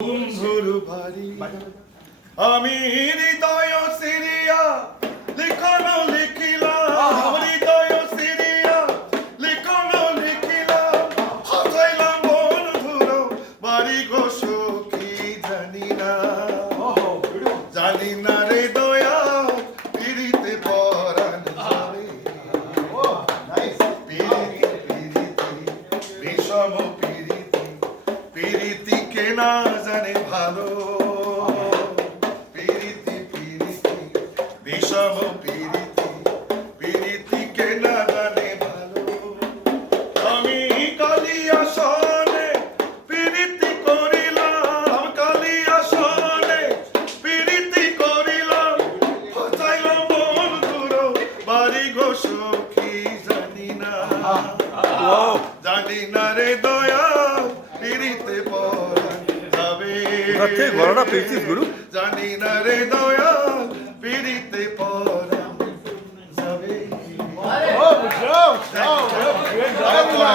বন্ধুর বাড়ি আমি হৃদয় সিরিয়া লিখনো লিখিলাম হৃদয় সিরিয়া লিখনো লিখিলাম হাসাইলাম বন্ধুর বাড়ি গো সখী জানি না রে দয়া পিড়িতে পরাণ যাবে পিড়িতি বিষম পিড়িতি পিড়িতি কে না জানে ভালো পিড়িতি পিড়িতি বিষম পিড়িতি পিড়িতি কে না জানে ভালো আমি কালিয়া সনে পিড়িতি করিলাম কালিয়া সনে পিড়িতি করিলাম ফসাইলাম বন্ধুর বাড়ি গো সখী জানি না রে দয়া পিড়িতে পরাণ যাবে গলাটা পেয়েছিস গুরু? জানি না রে দয়া পিড়িতে পরাণ যাবে